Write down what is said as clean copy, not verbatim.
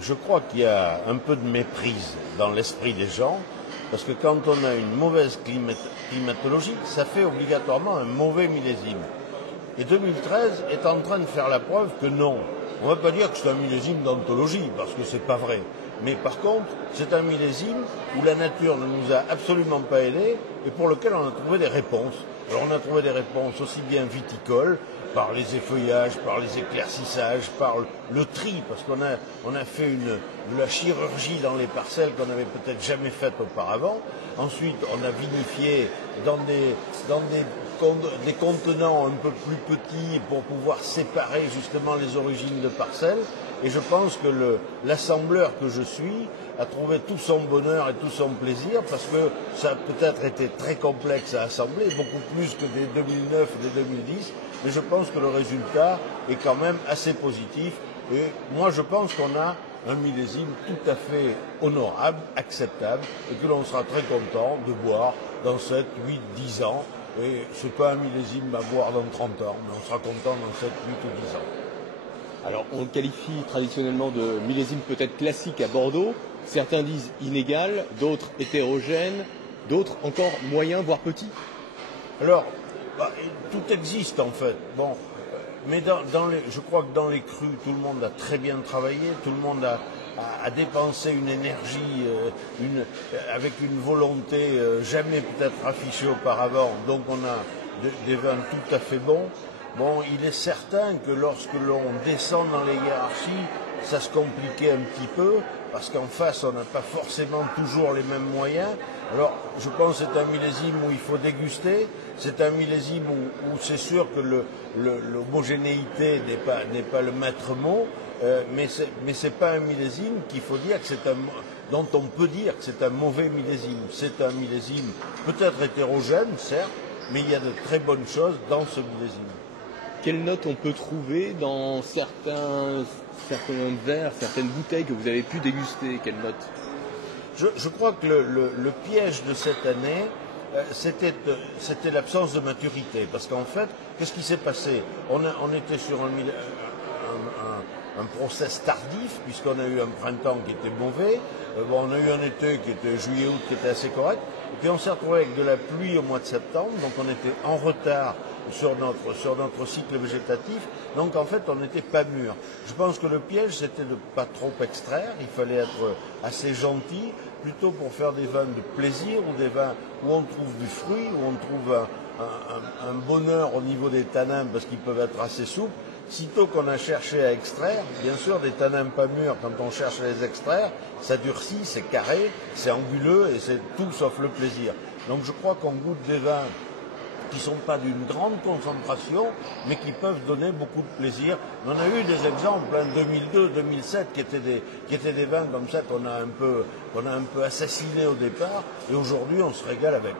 Je crois qu'il y a un peu de méprise dans l'esprit des gens, parce que quand on a une mauvaise climatologie, ça fait obligatoirement un mauvais millésime. Et 2013 est en train de faire la preuve que non. On ne va pas dire que c'est un millésime d'anthologie, parce que c'est pas vrai. Mais par contre, c'est un millésime où la nature ne nous a absolument pas aidés et pour lequel on a trouvé des réponses. Alors on a trouvé des réponses aussi bien viticoles, par les effeuillages, par les éclaircissages, par le tri, parce qu'on a fait de la chirurgie dans les parcelles qu'on n'avait peut-être jamais faite auparavant. Ensuite, on a vinifié dans des contenants un peu plus petits pour pouvoir séparer justement les origines de parcelles. Et je pense que l'assembleur que je suis a trouvé tout son bonheur et tout son plaisir, parce que ça a peut-être été très complexe à assembler, beaucoup plus que des 2009 et des 2010, mais je pense que le résultat est quand même assez positif. Et moi, je pense qu'on a un millésime tout à fait honorable, acceptable, et que l'on sera très content de boire dans 7, 8, 10 ans. Et ce n'est pas un millésime à boire dans 30 ans, mais on sera content dans 7, 8 ou 10 ans. Alors, on le qualifie traditionnellement de millésime peut-être classique à Bordeaux. Certains disent inégal, d'autres hétérogène, d'autres encore moyen, voire petit. Alors, tout existe en fait. Bon, mais je crois que dans les crus, tout le monde a très bien travaillé, tout le monde a dépensé une énergie, avec une volonté jamais peut-être affichée auparavant. Donc on a des vins tout à fait bons. Bon, il est certain que lorsque l'on descend dans les hiérarchies, ça se compliquait un petit peu, parce qu'en face, on n'a pas forcément toujours les mêmes moyens. Alors, je pense que c'est un millésime où il faut déguster, c'est un millésime où c'est sûr que l'homogénéité n'est pas le maître mot, mais c'est pas un millésime qu'il faut dire que dont on peut dire que c'est un mauvais millésime. C'est un millésime peut-être hétérogène, certes, mais il y a de très bonnes choses dans ce millésime. Quelles notes on peut trouver dans certains verres, certaines bouteilles que vous avez pu déguster? Quelles notes? Je crois que le piège de cette année, c'était l'absence de maturité. Parce qu'en fait, qu'est-ce qui s'est passé? On était sur un process tardif, puisqu'on a eu un printemps qui était mauvais, on a eu un été qui était juillet-août qui était assez correct, et puis on s'est retrouvé avec de la pluie au mois de septembre, donc on était en retard sur notre cycle végétatif, donc en fait on n'était pas mûr. Je pense que le piège c'était de ne pas trop extraire, il fallait être assez gentil, plutôt pour faire des vins de plaisir, ou des vins où on trouve du fruit, où on trouve un bonheur au niveau des tanins, parce qu'ils peuvent être assez souples. Sitôt qu'on a cherché à extraire, bien sûr, des tanins pas mûrs, quand on cherche à les extraire, ça durcit, c'est carré, c'est anguleux et c'est tout sauf le plaisir. Donc je crois qu'on goûte des vins qui ne sont pas d'une grande concentration, mais qui peuvent donner beaucoup de plaisir. On a eu des exemples, 2002, 2007, qui étaient des vins comme ça qu'on a un peu assassinés au départ, et aujourd'hui on se régale avec.